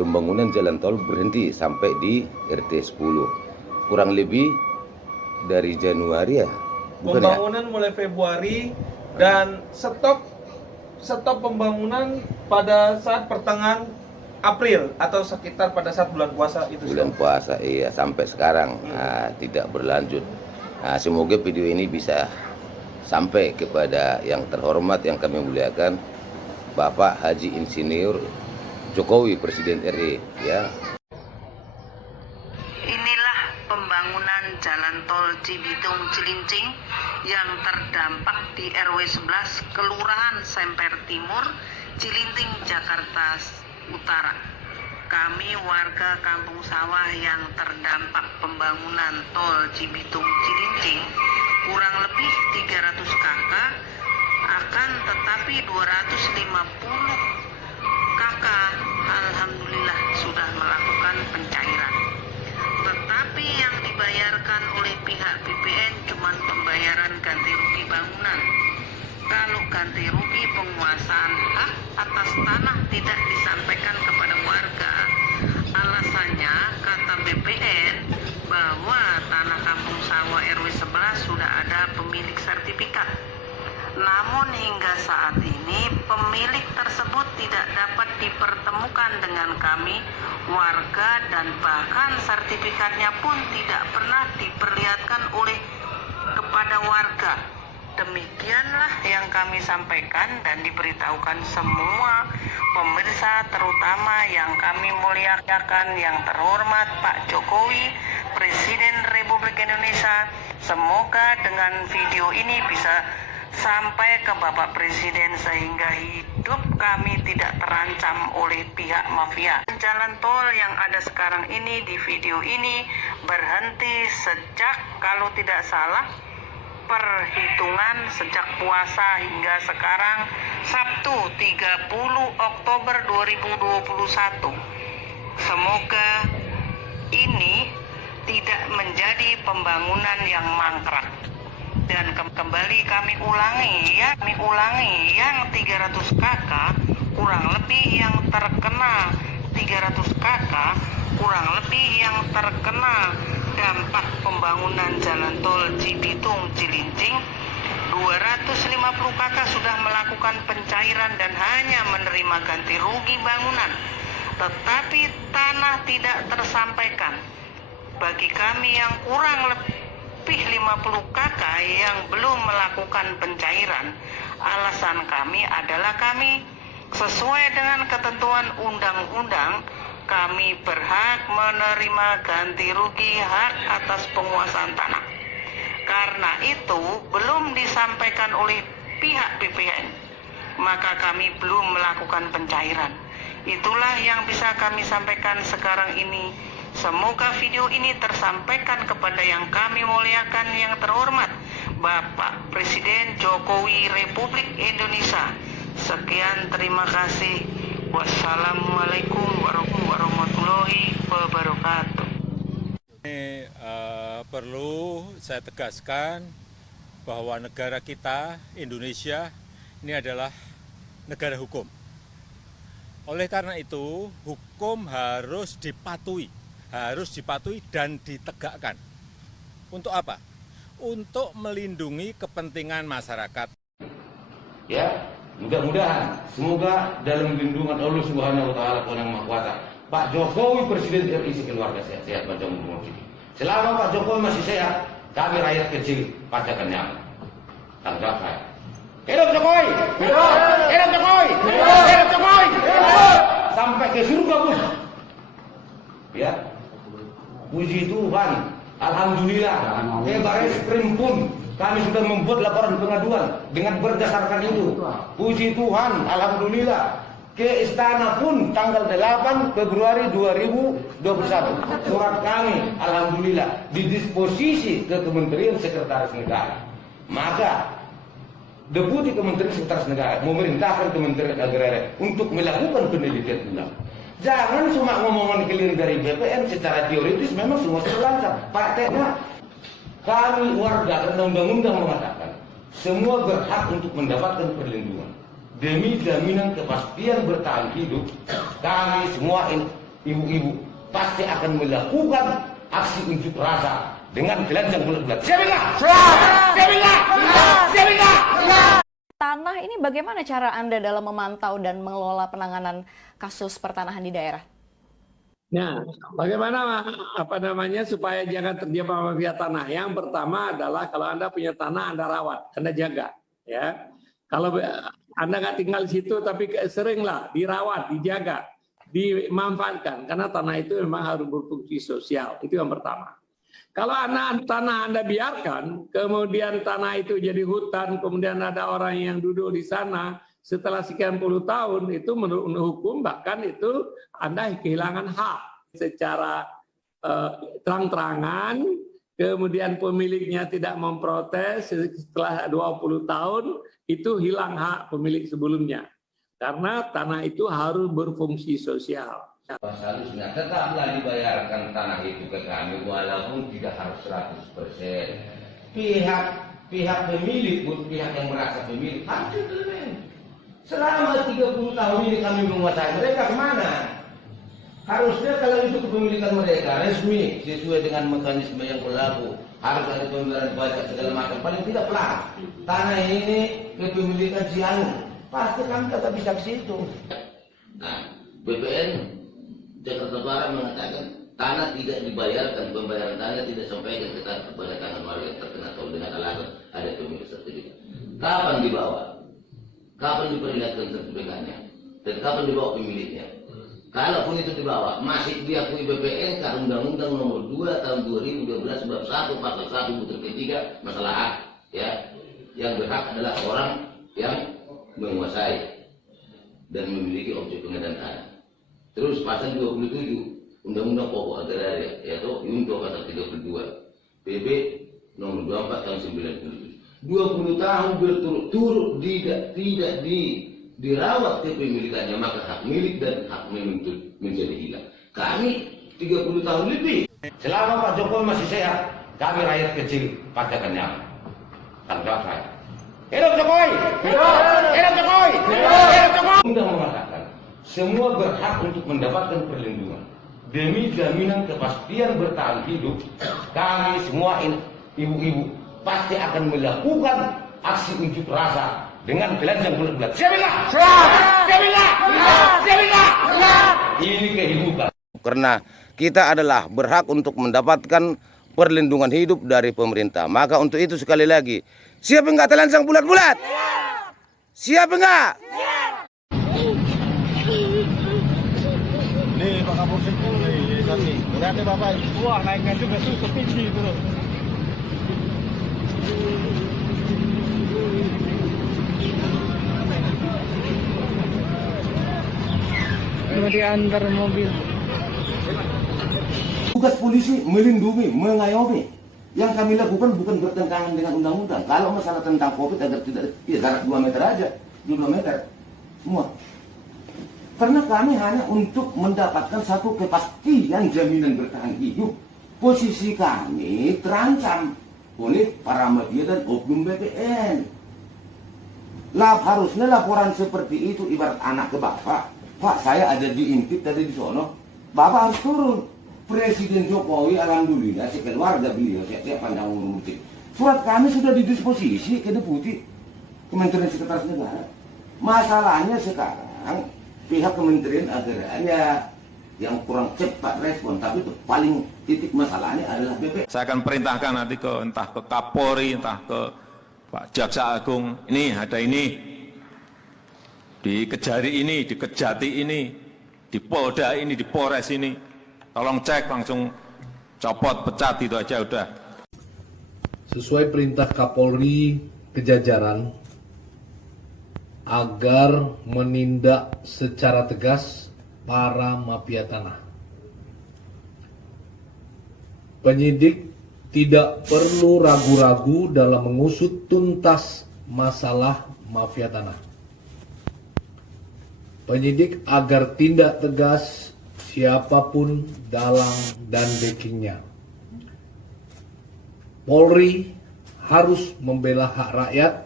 Pembangunan jalan tol berhenti sampai di RT 10. Kurang lebih dari Januari ya? Bukan pembangunan mulai Februari dan stop pembangunan pada saat pertengahan April atau sekitar pada saat bulan puasa itu. Bulan puasa, iya, sampai sekarang tidak berlanjut. Semoga video ini bisa sampai kepada yang terhormat yang kami muliakan, Bapak Haji Insinyur Jokowi, Presiden RI, ya. Inilah pembangunan jalan tol Cibitung Cilincing yang terdampak di RW 11 Kelurahan Semper Timur, Cilincing, Jakarta Utara. Kami warga Kampung Sawah yang terdampak pembangunan tol Cibitung Cilincing kurang lebih 300 KK, akan tetapi 250 KK alhamdulillah sudah melakukan pencairan. Tetapi yang dibayarkan oleh pihak BPN cuma pembayaran ganti rugi bangunan. Kalau ganti rugi penguasaan hak atas tanah tidak disampaikan kepada warga. Alasannya kata BPN bahwa tanah Kampung Sawah RW 11 sudah ada pemilik sertifikat. Namun hingga saat ini pemilik tersebut tidak dapat dipertemukan dengan kami warga dan bahkan sertifikatnya pun tidak pernah diperlihatkan oleh kepada warga. Demikianlah yang kami sampaikan dan diberitahukan semua pemirsa, terutama yang kami muliakan yang terhormat Pak Jokowi, Presiden Republik Indonesia. Semoga dengan video ini bisa sampai ke Bapak Presiden sehingga hidup kami tidak terancam oleh pihak mafia. Jalan tol yang ada sekarang ini di video ini berhenti sejak, kalau tidak salah, perhitungan sejak puasa hingga sekarang Sabtu 30 Oktober 2021. Semoga ini tidak menjadi pembangunan yang mangkrak. Dan kembali kami ulangi yang 300 KK kurang lebih yang terkena 300 KK kurang lebih yang terkena dampak pembangunan jalan tol Cibitung Cilincing. 250 KK sudah melakukan pencairan dan hanya menerima ganti rugi bangunan, tetapi tanah tidak tersampaikan. Bagi kami yang kurang lebih 50 KK yang belum melakukan pencairan, alasan kami adalah kami sesuai dengan ketentuan undang-undang, kami berhak menerima ganti rugi hak atas penguasaan tanah. Karena itu belum disampaikan oleh pihak BPN, maka kami belum melakukan pencairan. Itulah yang bisa kami sampaikan sekarang ini. Semoga video ini tersampaikan kepada yang kami muliakan yang terhormat Bapak Presiden Jokowi Republik Indonesia. Sekian, terima kasih. Wassalamualaikum warahmatullahi wabarakatuh. Ini perlu saya tegaskan bahwa negara kita, Indonesia, ini adalah negara hukum. Oleh karena itu, hukum harus dipatuhi dan ditegakkan. Untuk apa? Untuk melindungi kepentingan masyarakat. Ya, mudah-mudahan semoga dalam lindungan Allah Subhanahu wa taala Tuhan yang Maha Kuasa, Pak Jokowi Presiden RI sekeluarga sehat-sehat panjang umur. Selama Pak Jokowi masih sehat, kami rakyat kecil pasti akan nyaman. Tanggung jawab saya. Hidup Jokowi! Hidup! Hidup Jokowi! Hidup! Hidup Jokowi! Hidup! Sampai ke surga pun. Ya. Puji Tuhan, alhamdulillah. Barreskrim pun kami sudah membuat laporan pengaduan dengan berdasarkan itu. Puji Tuhan, alhamdulillah. Ke istana pun tanggal 8 Februari 2021. Surat kami, alhamdulillah, didisposisi ke Kementerian Sekretaris Negara. Maka Deputi Kementerian Sekretaris Negara memerintahkan Kementerian Agraria untuk melakukan penelitian ulang. Jangan cuma ngomongan clear dari BPN secara teoritis, memang semua terlantar. Prakteknya kami warga karena undang-undang mengatakan semua berhak untuk mendapatkan perlindungan. demi jaminan kepastian bertahan hidup, kami semua ibu-ibu pasti akan melakukan aksi unjuk rasa dengan telanjang bulat-bulat. Siap enggak? Siap enggak? Siap enggak? Tanah ini bagaimana cara Anda dalam memantau dan mengelola penanganan kasus pertanahan di daerah? Nah, bagaimana supaya jangan terjadi mafia tanah? Yang pertama adalah kalau Anda punya tanah, Anda rawat, Anda jaga, ya. Kalau Anda nggak tinggal di situ, tapi seringlah dirawat, dijaga, dimanfaatkan, karena tanah itu memang harus berfungsi sosial. Itu yang pertama. Kalau tanah Anda biarkan, kemudian tanah itu jadi hutan, kemudian ada orang yang duduk di sana, setelah sekian puluh tahun, itu menurut hukum bahkan itu Anda kehilangan hak secara terang-terangan, kemudian pemiliknya tidak memprotes, setelah 20 tahun, itu hilang hak pemilik sebelumnya. Karena tanah itu harus berfungsi sosial. Seharusnya tetaplah dibayarkan tanah itu ke kami walaupun tidak harus 100%. Pihak pemilik pun, pihak yang merasa pemilik harus diterima. Selama 30 tahun ini kami menguasai mereka kemana? Harusnya kalau itu kepemilikan mereka resmi sesuai dengan mekanisme yang berlaku, harus ada pembayaran pajak segala macam. Paling tidak pelan. Tanah ini kepemilikan Cianjur, pasti kami tetap bisa ke situ. Nah, BPN Jakarta Barat mengatakan tanah tidak dibayarkan, pembayaran tanah tidak sampaikan kepada tangan warga yang terkena atau dengan alasan ada pemilik sertifikat. Kapan dibawa? Kapan diperlihatkan sertifikatnya? Dan kapan dibawa pemiliknya? Kalaupun itu dibawa, masih diakui BPN karena Undang-Undang Nomor 2 Tahun 2012 Bab 1 Pasal 1 Butir ketiga masalah hak, ya, yang berhak adalah orang yang menguasai dan memiliki objek pengadaan tanah. Terus pasal 27 Undang-Undang Pokok Agraria, yaitu Yunto Pasal 32 PB Nomor 24 Tahun 97. 20 tahun berturut-turut tidak dirawat kepemilikannya, maka hak milik dan hak menuntut menjadi hilang. Kami 30 tahun lebih. Selama Pak Jokowi masih sehat, kami rakyat kecil pasti akan nyaman. Tanggung jawab saya. Hidup Jokowi! Hidup Jokowi! Hidup Jokowi! Undang mengatakan semua berhak untuk mendapatkan perlindungan demi jaminan kepastian bertahan hidup. Kami semua ibu-ibu pasti akan melakukan aksi unjuk rasa dengan telanjang bulat-bulat. Siap enggak? Siap enggak? Siap enggak? Ini kehidupan. Karena kita adalah berhak untuk mendapatkan perlindungan hidup dari pemerintah. Maka untuk itu sekali lagi, siap enggak telanjang bulat-bulat? Siap enggak? Nih Pak Kapolsek nih, nanti. Lihat nih Bapak, wah naiknya juga susah tinggi itu loh. Diantar mobil. Tugas polisi melindungi, mengayomi. Yang kami lakukan bukan bertentangan dengan undang-undang. Kalau masalah tentang COVID agar tidak, ya jarak 2 meter aja, 2 meter semua. Karena kami hanya untuk mendapatkan satu kepastian jaminan bertahan hidup. Posisi kami terancam oleh para media dan oknum BPN. Harusnya laporan seperti itu ibarat anak ke bapak. Pak, saya ada diintip tadi di sono. Bapak harus turun. Presiden Jokowi alhamdulillah sekeluarga beliau siap panjang umur. Surat kami sudah didisposisi ke Deputi Kementerian Sekretaris Negara. Masalahnya sekarang pihak Kementerian Agraria yang kurang cepat respon, tapi itu paling titik masalahnya adalah BP. Saya akan perintahkan nanti entah ke Kapolri, entah ke Pak Jaksa Agung, ini ada ini, di Kejari ini, di Kejati ini, di Polda ini, di Polres ini, tolong cek langsung copot, pecat itu aja udah. Sesuai perintah Kapolri Kejajaran agar menindak secara tegas para mafia tanah. Penyidik tidak perlu ragu-ragu dalam mengusut tuntas masalah mafia tanah. Penyidik agar tindak tegas siapapun dalang dan backingnya. Polri harus membela hak rakyat